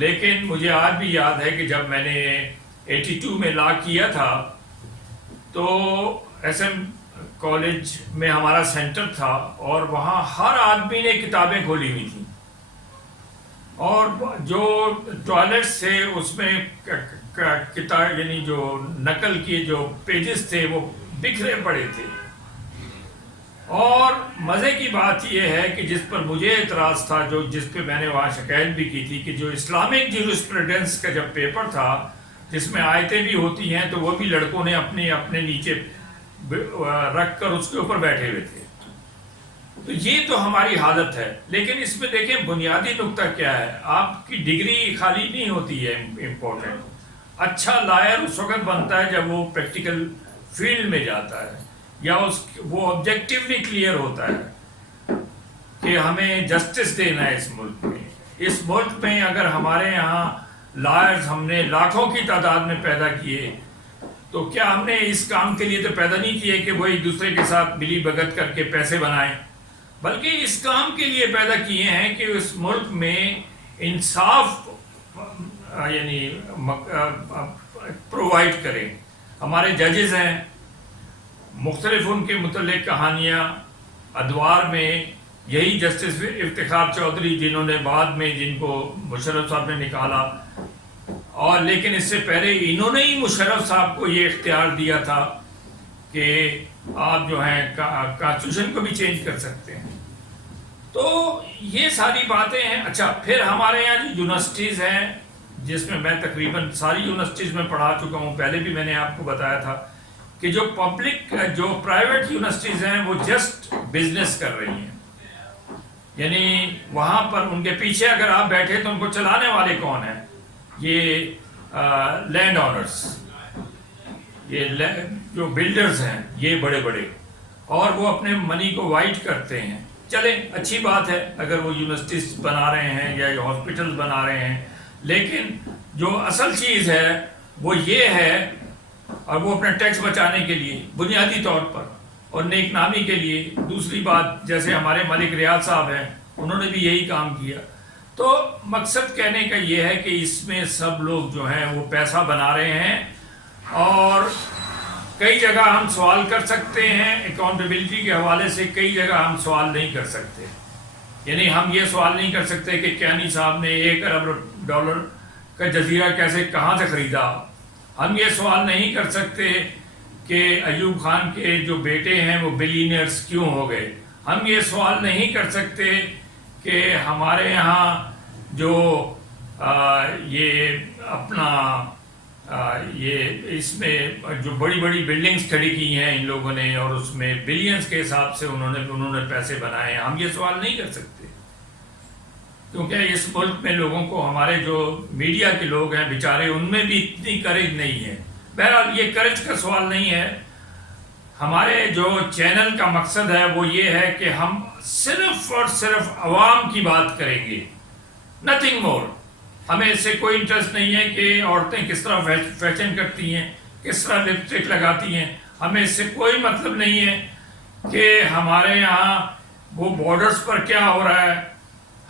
لیکن مجھے آج بھی یاد ہے کہ جب میں نے 82 میں لا کیا تھا تو ایس ایم کالج میں ہمارا سینٹر تھا اور وہاں ہر آدمی نے کتابیں کھولی ہوئی تھیں اور جو ٹوائلٹس تھے اس میں کتاب یعنی جو نقل کے جو پیجز تھے وہ بکھرے پڑے تھے. اور مزے کی بات یہ ہے کہ جس پر مجھے اعتراض تھا جس پہ میں نے وہاں شکایت بھی کی تھی کہ جو اسلامک جیورسپروڈنس کا جب پیپر تھا جس میں آیتیں بھی ہوتی ہیں تو وہ بھی لڑکوں نے اپنے نیچے رکھ کر اس کے اوپر بیٹھے ہوئے تھے. تو یہ تو ہماری حالت ہے. لیکن اس میں دیکھیں بنیادی نقطہ کیا ہے. آپ کی ڈگری خالی نہیں ہوتی ہے امپورٹنٹ. اچھا لائر اس وقت بنتا ہے جب وہ پریکٹیکل فیلڈ میں جاتا ہے یا وہ آبجیکٹیولی کلیئر ہوتا ہے کہ ہمیں جسٹس دینا ہے اس ملک میں. اس ملک میں اگر ہمارے یہاں لائرز ہم نے لاکھوں کی تعداد میں پیدا کیے تو کیا ہم نے اس کام کے لیے تو پیدا نہیں کیے کہ وہ ایک دوسرے کے ساتھ ملی بھگت کر کے پیسے بنائیں, بلکہ اس کام کے لیے پیدا کیے ہیں کہ اس ملک میں انصاف یعنی پرووائڈ کریں. ہمارے ججز ہیں, مختلف ان کے متعلق کہانیاں ادوار میں یہی جسٹس افتخار چودھری جنہوں نے بعد میں جن کو مشرف صاحب نے نکالا, اور لیکن اس سے پہلے انہوں نے ہی مشرف صاحب کو یہ اختیار دیا تھا کہ آپ جو ہیں کانسٹیٹیوشن کو بھی چینج کر سکتے ہیں. تو یہ ساری باتیں ہیں. اچھا پھر ہمارے یہاں جو یونیورسٹیز ہیں جس میں میں تقریباً ساری یونیورسٹیز میں پڑھا چکا ہوں, پہلے بھی میں نے آپ کو بتایا تھا کہ جو پرائیویٹ یونیورسٹیز ہیں وہ جسٹ بزنس کر رہی ہیں. یعنی وہاں پر ان کے پیچھے اگر آپ بیٹھے تو ان کو چلانے والے کون ہیں؟ یہ لینڈ آنرز, یہ جو بلڈرز ہیں یہ بڑے بڑے, اور وہ اپنے منی کو وائٹ کرتے ہیں. چلیں اچھی بات ہے اگر وہ یونیورسٹیز بنا رہے ہیں یا ہاسپٹلز بنا رہے ہیں, لیکن جو اصل چیز ہے وہ یہ ہے, اور وہ اپنا ٹیکس بچانے کے لیے بنیادی طور پر اور نیک نامی کے لیے. دوسری بات جیسے ہمارے ملک ریاض صاحب ہیں انہوں نے بھی یہی کام کیا. تو مقصد کہنے کا یہ ہے کہ اس میں سب لوگ جو ہیں وہ پیسہ بنا رہے ہیں, اور کئی جگہ ہم سوال کر سکتے ہیں اکاؤنٹیبلٹی کے حوالے سے, کئی جگہ ہم سوال نہیں کر سکتے. یعنی ہم یہ سوال نہیں کر سکتے کہ کیانی صاحب نے $1 ارب کا جزیرہ کہاں سے خریدا. ہم یہ سوال نہیں کر سکتے کہ ایوب خان کے جو بیٹے ہیں وہ بلینئرز کیوں ہو گئے. ہم یہ سوال نہیں کر سکتے کہ ہمارے یہاں جو یہ اپنا یہ اس میں جو بڑی بڑی بلڈنگز کھڑی کی ہیں ان لوگوں نے اور اس میں بلینز کے حساب سے انہوں نے پیسے بنائے ہیں, ہم یہ سوال نہیں کر سکتے. کیونکہ اس ملک میں لوگوں کو, ہمارے جو میڈیا کے لوگ ہیں بیچارے, ان میں بھی اتنی کریج نہیں ہے. بہرحال یہ کریج کا سوال نہیں ہے. ہمارے جو چینل کا مقصد ہے وہ یہ ہے کہ ہم صرف اور صرف عوام کی بات کریں گے, نتھنگ مور. ہمیں اس سے کوئی انٹرسٹ نہیں ہے کہ عورتیں کس طرح فیشن کرتی ہیں, کس طرح لپسٹک لگاتی ہیں. ہمیں اس سے کوئی مطلب نہیں ہے کہ ہمارے یہاں وہ بارڈرز پر کیا ہو رہا ہے.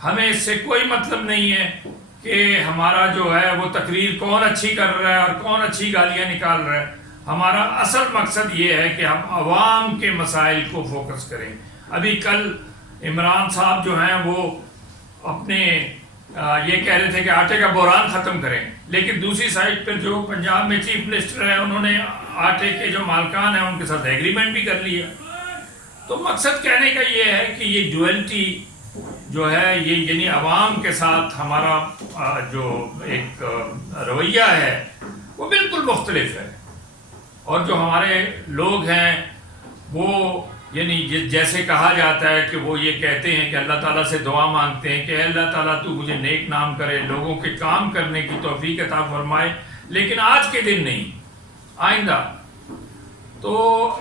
ہمیں اس سے کوئی مطلب نہیں ہے کہ ہمارا جو ہے وہ تقریر کون اچھی کر رہا ہے اور کون اچھی گالیاں نکال رہا ہے. ہمارا اصل مقصد یہ ہے کہ ہم عوام کے مسائل کو فوکس کریں. ابھی کل عمران صاحب جو ہیں وہ اپنے یہ کہہ رہے تھے کہ آٹے کا بحران ختم کریں, لیکن دوسری سائڈ پر جو پنجاب میں چیف منسٹر ہیں انہوں نے آٹے کے جو مالکان ہیں ان کے ساتھ ایگریمنٹ بھی کر لیا. تو مقصد کہنے کا یہ ہے کہ یہ ڈوئلٹی جو ہے یہ یعنی عوام کے ساتھ ہمارا جو ایک رویہ ہے وہ بالکل مختلف ہے. اور جو ہمارے لوگ ہیں وہ یعنی جیسے کہا جاتا ہے کہ وہ یہ کہتے ہیں کہ اللہ تعالیٰ سے دعا مانگتے ہیں کہ اے اللہ تعالیٰ تو مجھے نیک نام کرے, لوگوں کے کام کرنے کی توفیق عطا فرمائے, لیکن آج کے دن نہیں, آئندہ. تو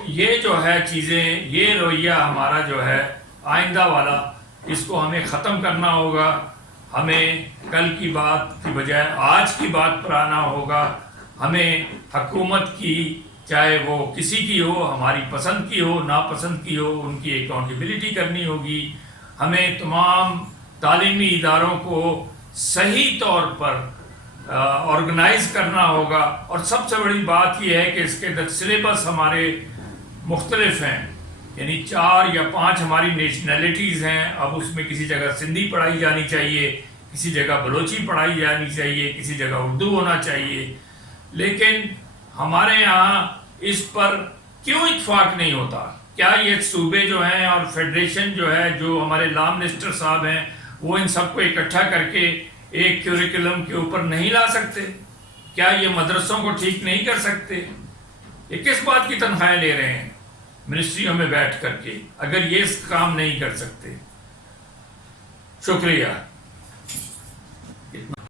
یہ جو ہے چیزیں, یہ رویہ ہمارا جو ہے آئندہ والا, اس کو ہمیں ختم کرنا ہوگا. ہمیں کل کی بات کی بجائے آج کی بات پر آنا ہوگا. ہمیں حکومت کی, چاہے وہ کسی کی ہو, ہماری پسند کی ہو ناپسند کی ہو, ان کی اکاؤنٹیبلٹی کرنی ہوگی. ہمیں تمام تعلیمی اداروں کو صحیح طور پر آرگنائز کرنا ہوگا. اور سب سے بڑی بات یہ ہے کہ اس کے اندر سلیبس ہمارے مختلف ہیں، یعنی 4 یا 5 ہماری نیشنلٹیز ہیں. اب اس میں کسی جگہ سندھی پڑھائی جانی چاہیے، کسی جگہ بلوچی پڑھائی جانی چاہیے، کسی جگہ اردو ہونا چاہیے. لیکن ہمارے یہاں اس پر کیوں اتفاق نہیں ہوتا؟ کیا یہ صوبے جو ہیں اور فیڈریشن جو ہے، جو ہمارے لا منسٹر صاحب ہیں، وہ ان سب کو اکٹھا کر کے ایک کیوریکلم کے اوپر نہیں لا سکتے؟ کیا یہ مدرسوں کو ٹھیک نہیں کر سکتے؟ یہ کس بات کی تنخواہیں لے رہے ہیں منسٹریوں میں بیٹھ کر کے اگر یہ کام نہیں کر سکتے؟ شکریہ.